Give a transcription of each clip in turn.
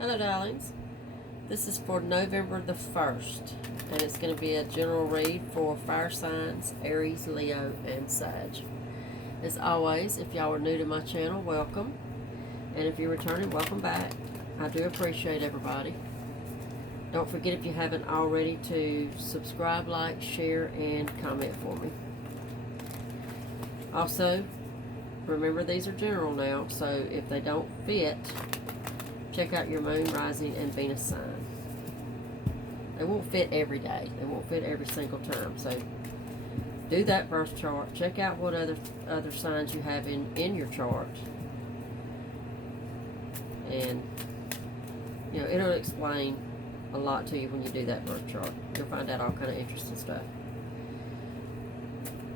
Hello, darlings. This is for November the 1st, and it's going to be a general read for fire signs, Aries, Leo, and Sag. As always, if y'all are new to my channel, welcome. And if you're returning, welcome back. I do appreciate everybody. Don't forget, if you haven't already, to subscribe, like, share, and comment for me. Also, remember these are general now, so if they don't fit, check out your moon, rising, and Venus sign. They won't fit every day. They won't fit every single time. So do that birth chart. Check out what other signs you have in your chart. And, you know, it'll explain a lot to you when you do that birth chart. You'll find out all kind of interesting stuff.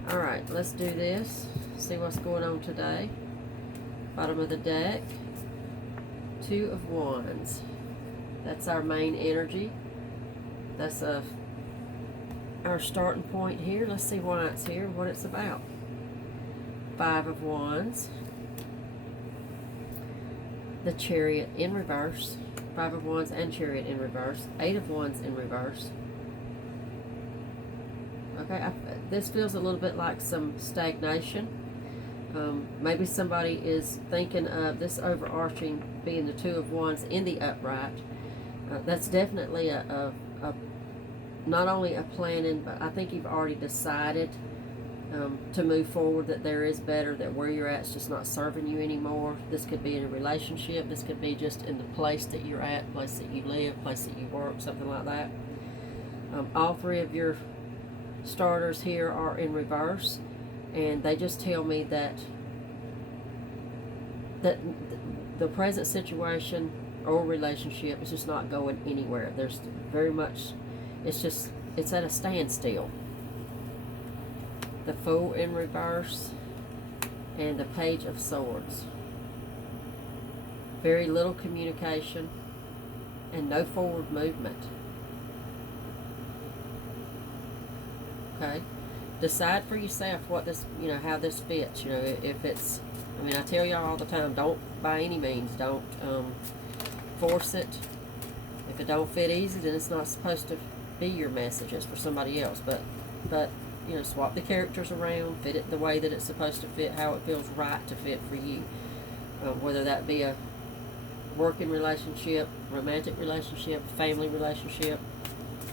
Alright, let's do this. See what's going on today. Bottom of the deck. 2 of Wands. That's our main energy. That's our starting point here. Let's see why it's here, what it's about. 5 of Wands. The Chariot in reverse. 5 of Wands and Chariot in reverse. 8 of Wands in reverse. Okay, this feels a little bit like some stagnation. Maybe somebody is thinking of this overarching being the 2 of Wands in the upright. That's definitely a not only a planning, but I think you've already decided to move forward, that there is better, that where you're at is just not serving you anymore. This could be in a relationship. This could be just in the place that you're at, place that you live, place that you work, something like that. All 3 of your starters here are in reverse, and they just tell me that the present situation or relationship is just not going anywhere. There's very much, it's at a standstill. The Fool in reverse and the Page of Swords. Very little communication and no forward movement. Okay, decide for yourself what this, you know, how this fits. You know, if it's, I mean, I tell y'all all the time, don't by any means, don't force it. If it don't fit easy, then it's not supposed to be your message. It's for somebody else. But you know, swap the characters around, fit it the way that it's supposed to fit, how it feels right to fit for you. Whether that be a working relationship, romantic relationship, family relationship,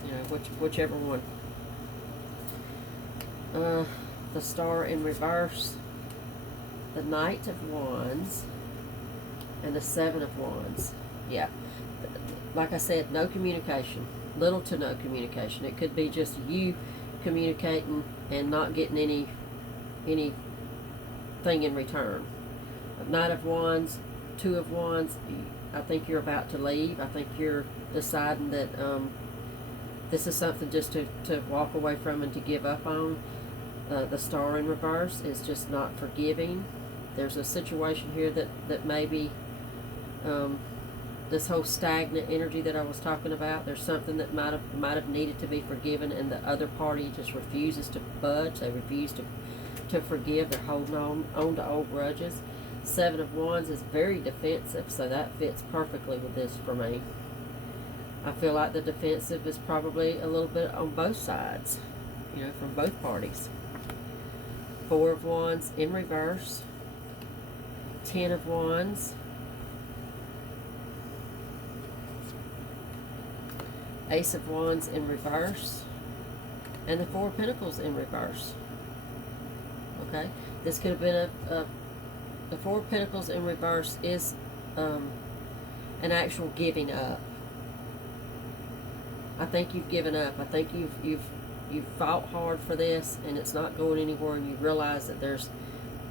you know, whichever one. The Star in reverse, the Knight of Wands, and the 7 of Wands. Yeah, like I said, no communication, little to no communication. It could be just you communicating and not getting anything in return. Knight of Wands, 2 of Wands, I think you're about to leave. I think you're deciding that this is something just to walk away from and to give up on. The Star in reverse is just not forgiving. There's a situation here that maybe this whole stagnant energy that I was talking about, there's something that might have needed to be forgiven, and the other party just refuses to budge. They refuse to forgive. They're holding on to old grudges. 7 of Wands is very defensive, so that fits perfectly with this for me. I feel like the defensive is probably a little bit on both sides, you know, from both parties. 4 of Wands in reverse. 10 of Wands. Ace of Wands in reverse. And the 4 of Pentacles in reverse. Okay? This could have been the 4 of Pentacles in reverse is an actual giving up. I think you've given up. I think you've fought hard for this, and it's not going anywhere, and you realize that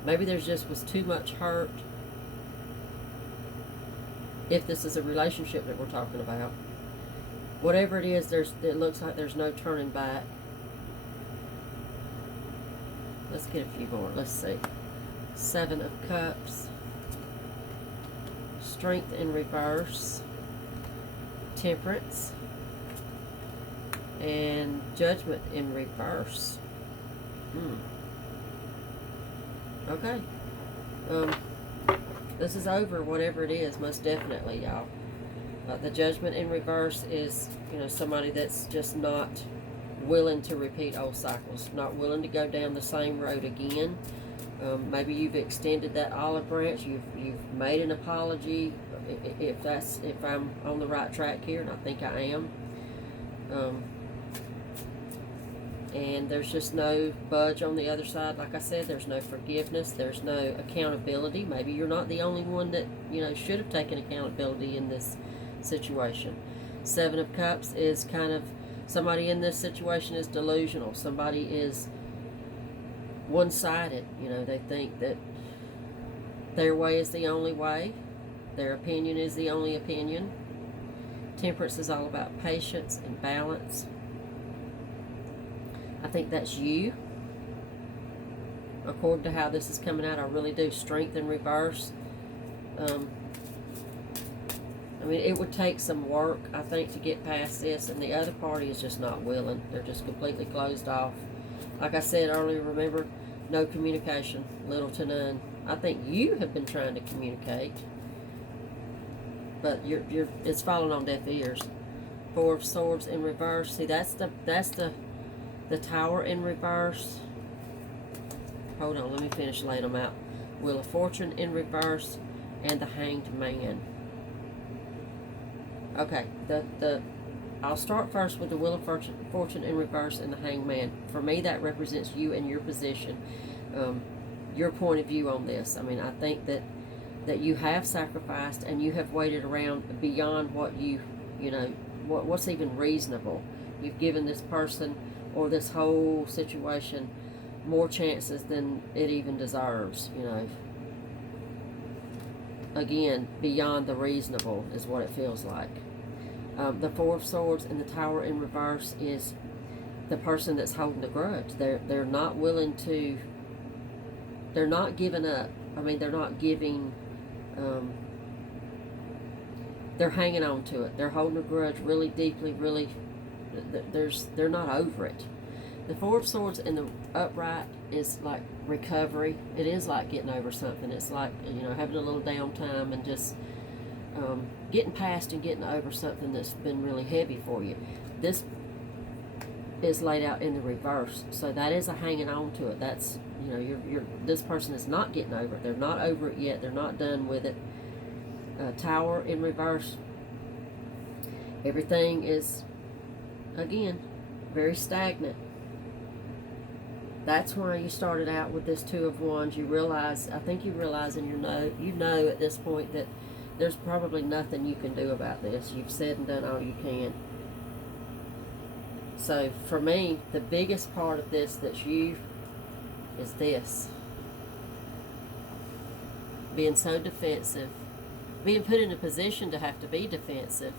maybe there's just was too much hurt. If this is a relationship that we're talking about, whatever it is, it looks like there's no turning back. Let's get a few more. Let's see. 7 of Cups, Strength in reverse, Temperance, and Judgment in reverse. Okay. This is over, whatever it is, most definitely, y'all. The Judgment in reverse is, somebody that's just not willing to repeat old cycles, not willing to go down the same road again. Maybe you've extended that olive branch. You've made an apology. If I'm on the right track here, and I think I am. And there's just no budge on the other side. Like I said, there's no forgiveness. There's no accountability. Maybe you're not the only one that, should have taken accountability in this situation. Seven of Cups is kind of, somebody in this situation is delusional. Somebody is one-sided. They think that their way is the only way. Their opinion is the only opinion. Temperance is all about patience and balance. I think that's you. According to how this is coming out, I really do. Strength in reverse. It would take some work, I think, to get past this, and the other party is just not willing. They're just completely closed off. Like I said earlier, remember, no communication, little to none. I think you have been trying to communicate, but it's falling on deaf ears. Four of Swords in reverse. See, that's the Tower in reverse. Hold on, let me finish laying them out. Wheel of Fortune in reverse and the Hanged Man. Okay, I'll start first with the Wheel of Fortune in reverse and the Hanged Man. For me, that represents you and your position, your point of view on this. I think that you have sacrificed and you have waited around beyond what what's even reasonable. You've given this person or this whole situation more chances than it even deserves, Again, beyond the reasonable is what it feels like. The Four of Swords and the Tower in reverse is the person that's holding the grudge. They're not willing to, they're not giving up. They're not giving, they're hanging on to it. They're holding a grudge really deeply, really, they're not over it. The Four of Swords in the upright is like recovery. It is like getting over something. It's like, having a little downtime and just getting past and getting over something that's been really heavy for you. This is laid out in the reverse. So that is a hanging on to it. That's, this person is not getting over it. They're not over it yet. They're not done with it. Tower in reverse. Everything is, again, very stagnant. That's why you started out with this Two of Wands. I think you realize in your note, at this point that there's probably nothing you can do about this. You've said and done all you can. So for me, the biggest part of this that's you is this. Being so defensive. Being put in a position to have to be defensive.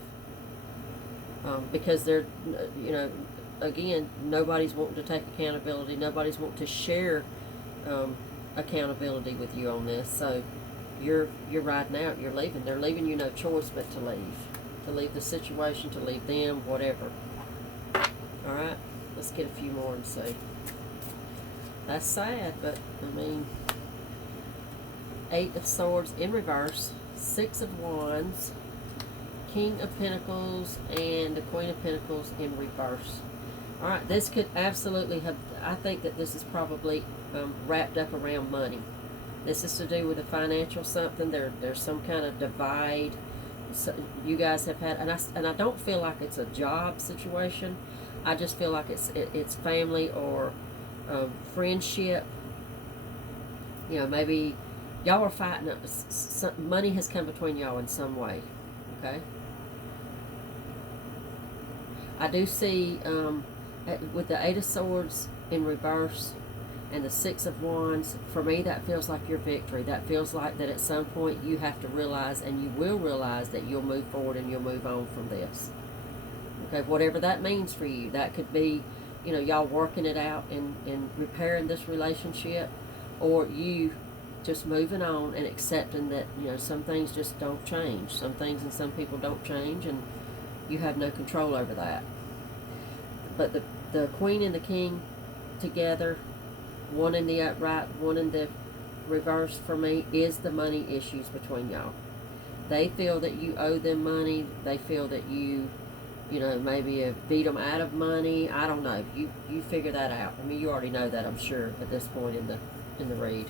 Because they're, again, nobody's wanting to take accountability. Nobody's wanting to share accountability with you on this. So you're riding out. You're leaving. They're leaving you no choice but to leave. To leave the situation, to leave them, whatever. All right? Let's get a few more and see. That's sad, but, Eight of Swords in reverse. Six of Wands. King of Pentacles and the Queen of Pentacles in reverse. All right, this could absolutely have, I think that this is probably wrapped up around money. This is to do with a financial something. There's some kind of divide. So you guys have had, and I don't feel like it's a job situation. I just feel like it's family or friendship. Maybe y'all are fighting. Money has come between y'all in some way. Okay. I do see with the Eight of Swords in reverse and the Six of Wands, for me that feels like your victory. That feels like that at some point you have to realize, and you will realize, that you'll move forward and you'll move on from this. Okay, whatever that means for you. That could be, y'all working it out and repairing this relationship, or you just moving on and accepting that, some things just don't change. Some things and some people don't change, and you have no control over that. But the Queen and the King together, one in the upright, one in the reverse, for me, is the money issues between y'all. They feel that you owe them money. They feel that you know, maybe beat them out of money. I don't know. You figure that out. I mean, you already know that, I'm sure, at this point in the read.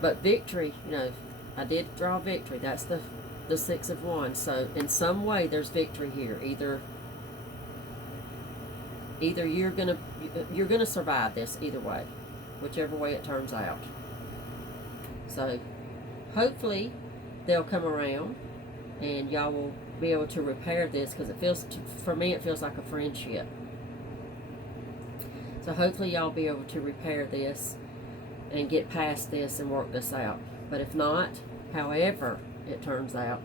But victory, you know, I did draw victory. That's the Six of Wands. So in some way, there's victory here. Either you're gonna survive this either way, whichever way it turns out. So hopefully they'll come around and y'all will be able to repair this, because it feels, for me, it feels like a friendship. So hopefully y'all be able to repair this and get past this and work this out. But if not, however it turns out,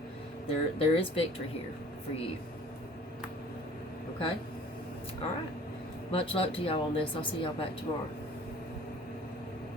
there is victory here for you. Okay? All right. Much luck to y'all on this. I'll see y'all back tomorrow.